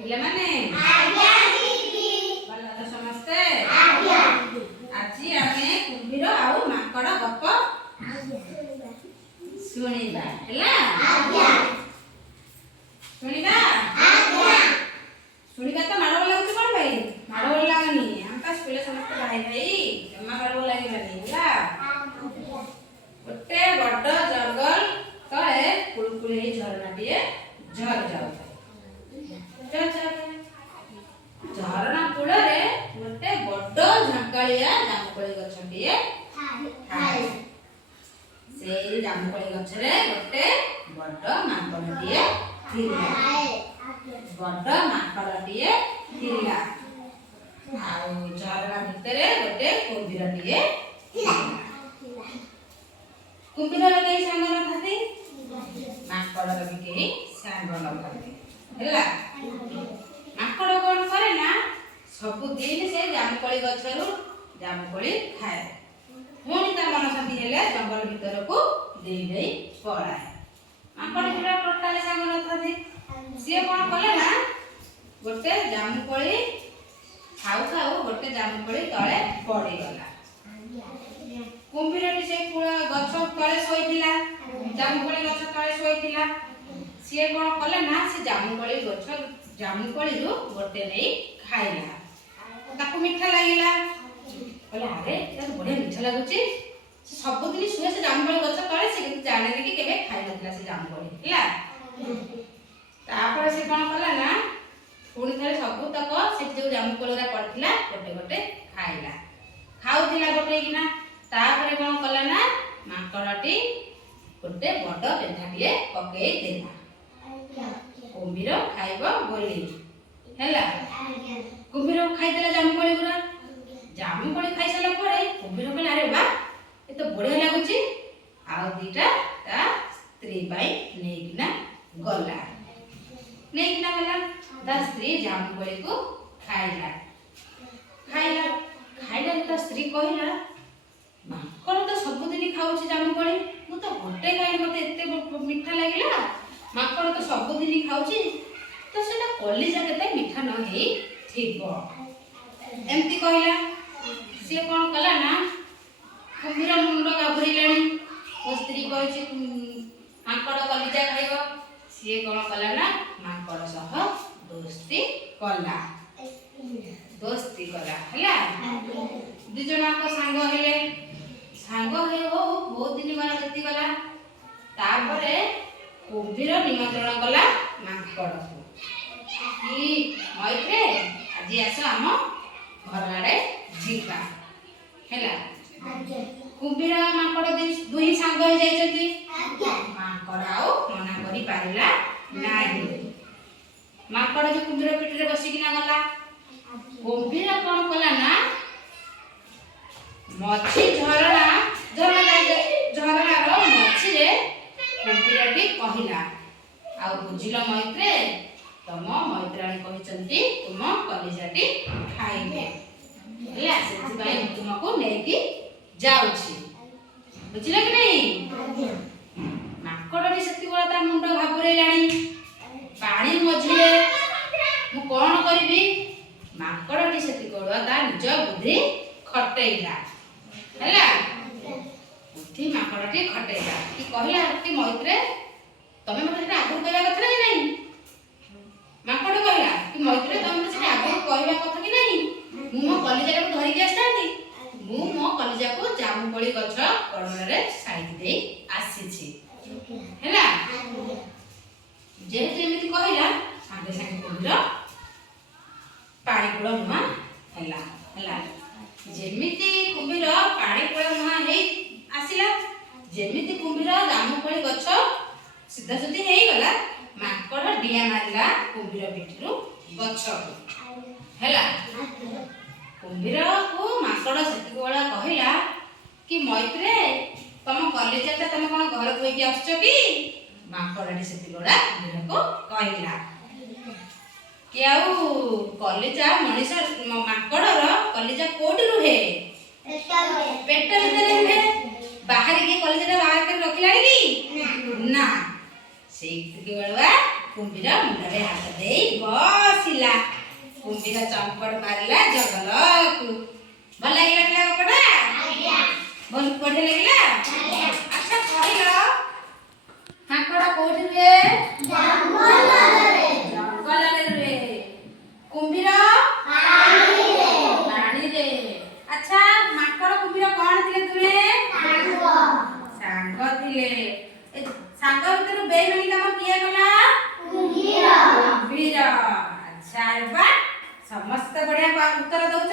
ପିଲାମାନେ ଭଲ ତ ସମସ୍ତେ? ଆଜି ଆମେ କୁମ୍ଭୀର ଆଉ ମାଙ୍କଡ ଗପ ଶୁଣିବା ହେଲା। ଶୁଣିବା ଶୁଣିବା ତ ମାଡ଼ ଲାଗୁଛି କଣ ଭାଇ? ମାଡ଼ ଲାଗୁନି। ଆମେ ତ ସ୍କୁଲରେ ସମସ୍ତେ ଭାଇ ଭାଇ ଜମା ମାଡ଼ ଲାଗିବାନି ହେଲା। ଗୋଟେ ବଡ ଜଙ୍ଗଲ ତଳେ କୁଳକୁଳି ହେଇ ଝରଣାଟିଏ ଝରି ଯାଉଥାଏ। ଝରଣା କୂଳରେ ଗୋଟେ ବଡ ଝଙ୍କାଳିଆ ଜାମୁକୋଳି ଗଛଟିଏ ଥାଏ। ସେଇ ଜାମୁକୋଳି ଗଛରେ ଗୋଟେ ବଡ ମାଙ୍କଡଟିଏ ଥିଲା। ବଡ ମାଙ୍କଡଟିଏ ଥିଲା। ଆଉ ଝରଣା ଭିତରେ ଗୋଟେ କୁମ୍ଭୀରଟିଏ ଥିଲା। କୁମ୍ଭୀରର କେହି ସାଙ୍ଗ ନଥାନ୍ତି, ମାଙ୍କଡର ବି କେହି ସାଙ୍ଗ ନଥାନ୍ତି ହେଲା। ମାଙ୍କଡ କଣ କରେ ନା ସବୁଦିନ ସେ ଜାମୁକୋଳି ଗଛରୁ ଜାମୁକୋଳି ଖାଏ। ପୁଣି ତା ମନ ଶାନ୍ତି ହେଲେ ଜଙ୍ଗଲ ଭିତରକୁ ଦେଇ ପଳାଏ। ମାଙ୍କଡ ଟୋଟାଲି ସାଙ୍ଗ ନଥାନ୍ତି। ସିଏ କଣ କଲେ ନା ଗୋଟେ ଜାମୁକୋଳି ଖାଉ ଖାଉ ଗୋଟେ ଜାମୁକୋଳି ତଳେ ପଡିଗଲା। କୁମ୍ଭୀରଟି ସେ ଗଛ ତଳେ ଶୋଇଥିଲା, ଜାମୁକୋଳି ଗଛ ତଳେ ଶୋଇଥିଲା। ସିଏ କଣ କଲେ ନା ସେ ଜାମୁକୋଳିରୁ ଗୋଟେ ନେଇ ଖାଇଲା। ତାକୁ ମିଠା ଲାଗିଲା। କହିଲା ଆରେ ଏଟା ବଢିଆ ମିଠା ଲାଗୁଛି। ସେ ସବୁଦିନ ଶୁଏ ସେ ଜାମୁକୋଳି ଗଛ ତଳେ, ସେ କିନ୍ତୁ ଜାଣେନି କି କେବେ ଖାଇ ନଥିଲା ସେ ଜାମୁକୋଳି ହେଲା। ତାପରେ ସେ କଣ କଲା ନା ପୁଣି ଥରେ ସବୁତକ ସେଠି ଯୋଉ ଜାମୁକୋଳି ପଡିଥିଲା ଗୋଟେ ଗୋଟେ ଖାଇଲା। ଖାଉଥିଲା ଗୋଟେଇକିନା। ତାପରେ କଣ କଲା ନା ମାଙ୍କଡଟି ଗୋଟେ ବଡ ପେଣ୍ଠାଟିଏ ପକେଇ ଦେଲା କୁମ୍ଭୀର ଖାଇବ ବୋଲି ହେଲା। କୁମ୍ଭୀର ଖାଇଦେଲା ଜାମୁକୋଳି ଗୁରା। ଜାମୁକୋଳି ଖାଇସାରିଲା ପରେ କୁମ୍ଭୀର କହିଲା ଆରେ ବା ଏ ତ ବଢିଆ ଲାଗୁଛି। ଆଉ ଦିଟା ତା ସ୍ତ୍ରୀ ପାଇଁ ନେଇକିନା ଗଲା। ତା ସ୍ତ୍ରୀ ଜାମୁକୋଳିକୁ ଖାଇଲା। ତା ସ୍ତ୍ରୀ କହିଲା ମାଙ୍କଡ ତ ସବୁଦିନ ଖାଉଛି ଜାମୁକୋଳି, ମୁଁ ତ ଗୋଟେ ଖାଇଲି, ମତେ ଏତେ ମିଠା ଲାଗିଲା। ମାଙ୍କଡ ତ ସବୁଦିନ ଖାଉଛି, ତ ସେଟା କଲିଜା କେତେ ମିଠା ନ ହେଇ ଥିବ ଏମିତି କହିଲା। ସିଏ କଣ କଲା ନା କୁମ୍ଭୀର ମୁଣ୍ଡ ଘାବୁରେଇଲାଣି। ମୋ ସ୍ତ୍ରୀ କହିଛି ମାଙ୍କଡ କଲିଜା ଖାଇବ। ସିଏ କଣ କଲା ନା ମାଙ୍କଡ ସହ ଦୋସ୍ତି କଲା ହେଲା। ଦି ଜଣଙ୍କ ସାଙ୍ଗ ହେଲେ। ସାଙ୍ଗ ହେଉ ବହୁତ ଦିନ ବିତିଗଲା। ତାପରେ କୁମ୍ଭୀର ନିମନ୍ତ୍ରଣ କଲା ମାଙ୍କଡକୁ କି ମୈତ୍ରେ ଆଜି ଆସ ଆମ ଘର ଆଡେ ଯିବା ହେଲା। କୁମ୍ଭୀର ମାଙ୍କଡ ଦୁଇ ସାଙ୍ଗ ହେଇଯାଇଛନ୍ତି। ମାଙ୍କଡ ଆଉ ମନା କରିପାରିଲା ନାହିଁ। ମାଙ୍କଡ ଯୋଉ କୁମ୍ଭୀର ପିଠିରେ ବସିକିନା ଗଲା। କୁମ୍ଭୀର କଣ କଲା ନା ମଝି ଝରଣାର ମଝିରେ କୁମ୍ଭୀରଟି କହିଲା ଆଉ ବୁଝିଲ ମୈତ୍ରେ, ତମ ମୈତ୍ରାଣୀ କହିଛନ୍ତି ତୁମ କଲିଜାଟି ଖାଇବେ ହେଲା, ସେଥିପାଇଁ ମୁଁ ତୁମକୁ ନେଇକି ଯାଉଛି। ବୁଝିଲ କି ନାହିଁ? ମାଙ୍କଡଟି ସେତିବେଳେ ତା ମୁଣ୍ଡ ଘାବୁରେଇଲାଣି। ପାଣି ମଝିରେ ମୁଁ କଣ କରିବି? ମାଙ୍କଡଟି ସେତିବେଳେ ତା ନିଜ ବୁଦ୍ଧି ଖଟେଇଲା ହେଲା। ବୁଦ୍ଧି ମାଙ୍କଡଟି ଖଟେଇଲା କି କହିଲା କି ମୈତ୍ରେ, ତମେ ମତେ ସେଟା ଆଗରୁ କହିବା କଥା କି ନାହିଁ? ମାଙ୍କଡ କହିଲା କି ମୈତ୍ରେ, ତମେ ମତେ ସେଟା ଆଗରୁ କହିବା କଥା କି ନାହିଁ? ମୁଁ ମୋ କଲିଜାଟାକୁ ଧରିକି ଆସିଥାନ୍ତି। ମୁଁ ମୋ କଲିଜାକୁ ଜାମୁକୋଳି ଗଛ କଡ଼ରେ ସାଇତି ଦେଇ ଆସିଛି ହେଲା। ଯେହେତୁ ଏମିତି କହିଲା, ସାଙ୍ଗେ ସାଙ୍ଗେ କୁମ୍ଭୀର ପାଣି କୂଳ ମୁହାଁ ହେଲା। ଯେମିତି କୁମ୍ଭୀର ପାଣି କୂଳ ମୁହାଁ ହେଇ ଆସିଲା, ଯେମିତି କୁମ୍ଭୀର ଜାମୁକୋଳି ଗଛ ସିଧାସୁଧି ହେଇଗଲା, ମାଙ୍କଡ ଡିଆଁ ମାରିଲା କୁମ୍ଭୀର ପିଠିରୁ ଗଛକୁ ହେଲା। କୁମ୍ଭୀରକୁ ମାଙ୍କଡ ସେତିକିବେଳେ କହିଲା କି ମୈତ୍ରେ, ତମ କଲିଜାଟା ତମେ କଣ ଘରକୁ ନେଇକି ଆସୁଛ କି? ମାଙ୍କଡଟି ସେତିକିବେଳେ କୁମ୍ଭୀରକୁ କହିଲା କି ଆଉ କଲିଜା ମଣିଷ ମାଙ୍କଡର କଲିଜା କୋଉଠି ରୁହେ? ପେଟ ଭିତରେ ରୁହେ। ବାହାରିକି କଲିଜାଟା ବାହାର କରି ରଖିଲାଣି କି? ନା। ସେଇତିକି ବେଳୁଆ କୁମ୍ଭୀର ମୁଣ୍ଡରେ ହାତ ଦେଇ ବସିଲା। ଦିଟା ଚମ୍ପଟ ମାରିଲା ଜଙ୍ଗଲକୁ। ଭଲ ଲାଗିଲା ପିଲା ଗପଟା? ବହୁତ ବଢିଆ ଲାଗିଲା? ଆଚ୍ଛା କହିଲ ମାଙ୍କଡ କୋଉଠି ରୁହେ? ଜଙ୍ଗଲରେ ରୁହେ। କୁମ୍ଭୀର? ପାଣିରେ। ଆଚ୍ଛା ମାଙ୍କଡ କୁମ୍ଭୀର କଣ ଥିଲେ ଦୁହେଁ? ସାଙ୍ଗ ଥିଲେ। ସାଙ୍ଗ ଭିତରୁ ବେଇମାନି କାମ କିଏ କଲା? କୁମ୍ଭୀର। ଆଚ୍ଛା ସମସ୍ତେ ବଢିଆ ଉତ୍ତର ଦଉଛ।